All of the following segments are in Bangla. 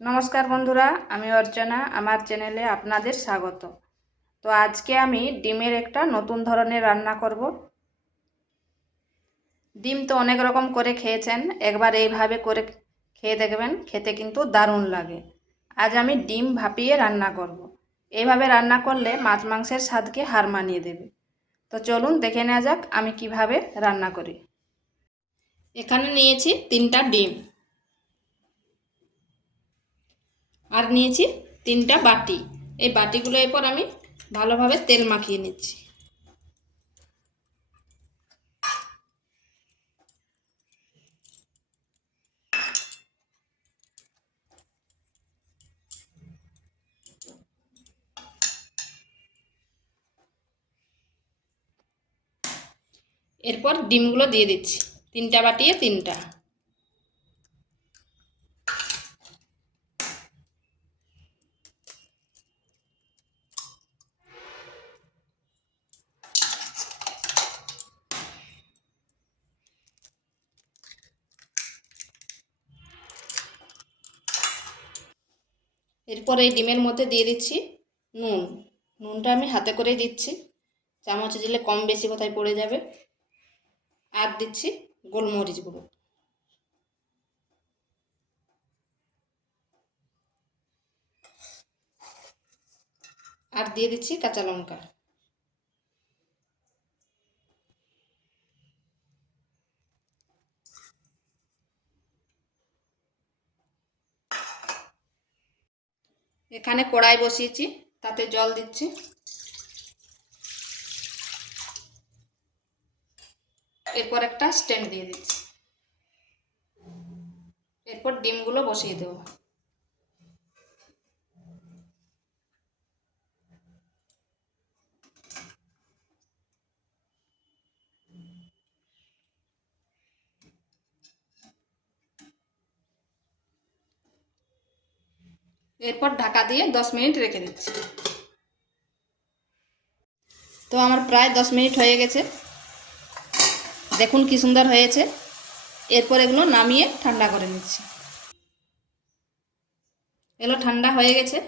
নমস্কার বন্ধুরা, আমি অর্চনা। আমার চ্যানেলে আপনাদের স্বাগত। তো আজকে আমি ডিমের একটা নতুন ধরনের রান্না করব। ডিম তো অনেক রকম করে খেয়েছেন, একবার এইভাবে করে খেয়ে দেখবেন, খেতে কিন্তু দারুণ লাগে। আজ আমি ডিম ভাপিয়ে রান্না করব। এইভাবে রান্না করলে মাছ মাংসের স্বাদকে হার মানিয়ে দেবে। তো চলুন দেখে নেওয়া যাক আমি কিভাবে রান্না করি। এখানে নিয়েছি 3টা ডিম, আর নিয়েছি 3টা বাটি। এই বাটিগুলো এরপর আমি ভালোভাবে তেল মাখিয়ে নিচ্ছি। এরপর ডিমগুলো দিয়ে দিচ্ছি, 3টা বাটিয়ে 3টা। এরপর এই ডিমের মধ্যে দিয়ে দিচ্ছি নুন। নুনটা আমি হাতে করেই দিচ্ছি, চামচে দিলে কম বেশি কোথায় পড়ে যাবে। আর দিচ্ছি গোলমরিচ গুঁড়ো। আর দিয়ে দিচ্ছি কাঁচা লঙ্কা। এখানে কড়াই বসিয়েছি, তাতে জল দিচ্ছি। এরপর একটা স্ট্যান্ড দিয়ে দিচ্ছি। এরপর ডিমগুলো বসিয়ে দেবো। এরপর ঢাকা দিয়ে 10 মিনিট রেখে দিচ্ছি। তো আমার প্রায় 10 মিনিট হয়ে গেছে, দেখুন কি সুন্দর হয়েছে। এরপর এগুলো নামিয়ে ঠান্ডা করে নিচ্ছি। এগুলো ঠান্ডা হয়ে গেছে,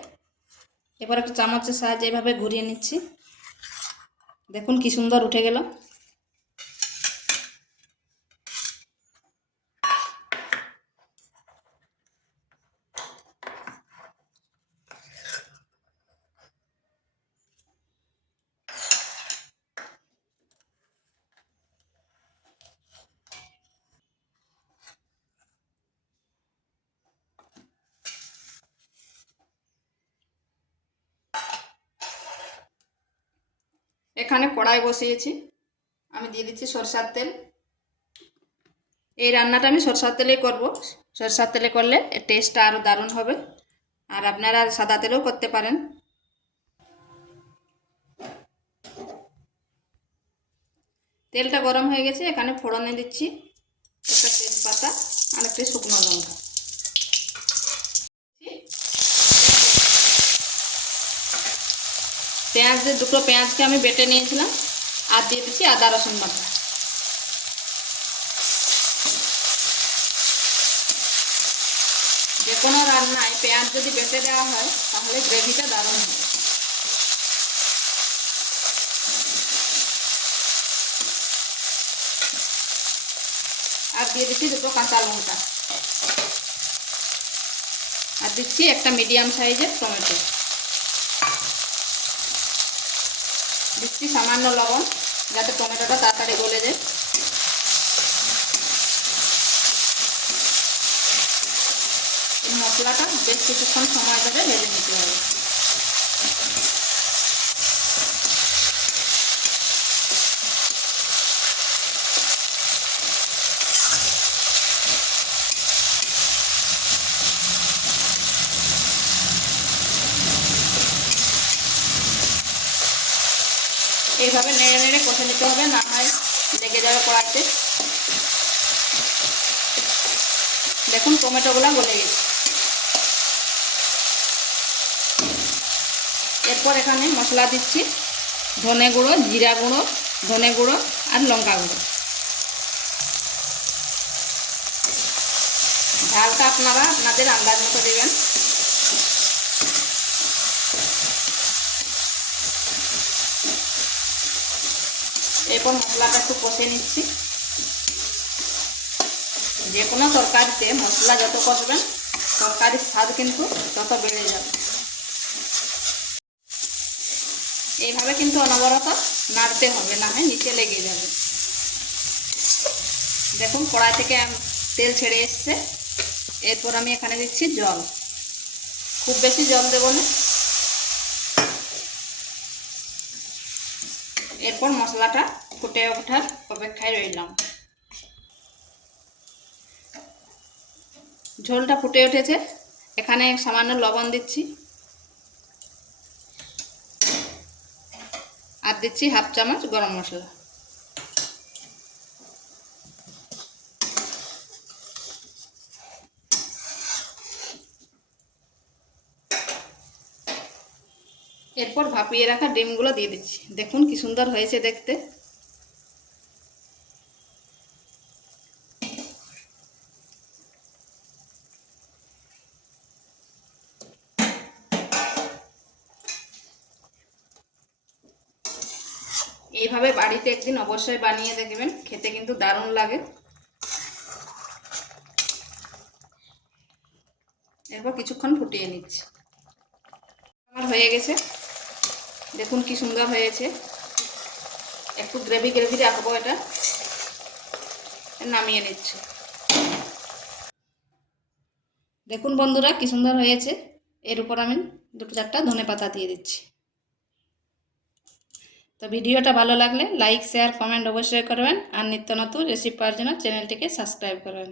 এবার একটা চামচের সাহায্যে এভাবে ঘুরিয়ে নিচ্ছি। দেখুন কি সুন্দর উঠে গেল। এখানে কড়াই বসিয়েছি, আমি দিয়ে দিচ্ছি সরষার তেল। এই রান্নাটা আমি সরষার তেলেই করব। সরষার তেলে করলে এর টেস্টটা আরও দারুণ হবে। আর আপনারা সাদা তেলেও করতে পারেন। তেলটা গরম হয়ে গেছে, এখানে ফোড়নে দিচ্ছি একটা তেজপাতা আর একটা শুকনো লঙ্কা। দুটো পেঁয়াজকে আমি বেটে নিয়েছিলাম, আর দিয়ে দিচ্ছি আদা রসুন বাটা। যে কোনো রান্নায় পেঁয়াজ যদি বেটে দেওয়া হয় তাহলে গ্রেভিটা দারুণ হবে। আর দিয়ে দিচ্ছি দুটো কাঁচা লঙ্কা। আর দিচ্ছি একটা মিডিয়াম সাইজের টমেটো। দিচ্ছি সামান্য লবণ, যাতে টমেটোটা তাড়াতাড়ি গলে যায়। এই মশলাটা বেশ কিছুক্ষণ সময় ধরে ভেজে নিতে হবে। এইভাবে নেড়ে নেড়ে কষে নিতে হবে, না হয় লেগে যাবে কড়াইতে। দেখুন টমেটোগুলো গলে গেছে। এরপর এখানে মশলা দিচ্ছি ধনে গুঁড়ো, জিরা গুঁড়ো, ধনে গুঁড়ো আর লঙ্কা গুঁড়ো। ঝালটা আপনারা আপনাদের আন্দাজ মতো দেবেন। এরপর মশলাটা একটু কষে নিচ্ছি। যে কোনো তরকারিতে মশলা যত কষবেন তরকারির স্বাদ কিন্তু তত বেড়ে যাবে। এইভাবে কিন্তু অনবরত নাড়তে হবে, না হয় নিচে লেগে যাবে। দেখুন কড়াই থেকে তেল ছেড়ে এসছে। এরপর আমি এখানে দিচ্ছি জল, খুব বেশি জল দেব না। এরপর মশলাটা ফুটে ওঠার অপেক্ষায় রইলাম। ঝোলটা ফুটে উঠেছে, এখানে সামান্য লবণ দিচ্ছি আর দিচ্ছি হাফ চামচ গরম মশলা। এরপর ভাপিয়ে রাখা ডিমগুলো দিয়ে দিচ্ছি। দেখুন কি সুন্দর হয়েছে দেখতে। এইভাবে বাড়িতে একদিন অবশ্যই বানিয়ে দেখবেন, খেতে কিন্তু দারুণ লাগে। এরপর কিছুক্ষণ ফুটিয়ে নিচ্ছি। আমার হয়ে গেছে, দেখুন কি সুন্দর হয়েছে। একটু গ্রেভি গ্রেভি রাখবো, এটা নামিয়ে নিচ্ছি। দেখুন বন্ধুরা কি সুন্দর হয়েছে। এর উপর আমি 2-4টা ধনেপাতা দিয়ে দিচ্ছি। তো ভিডিওটা ভালো লাগলে লাইক শেয়ার কমেন্ট অবশ্যই করবেন, আর নিত্য নতুন রেসিপি পাওয়ার জন্য চ্যানেলটিকে সাবস্ক্রাইব করবেন।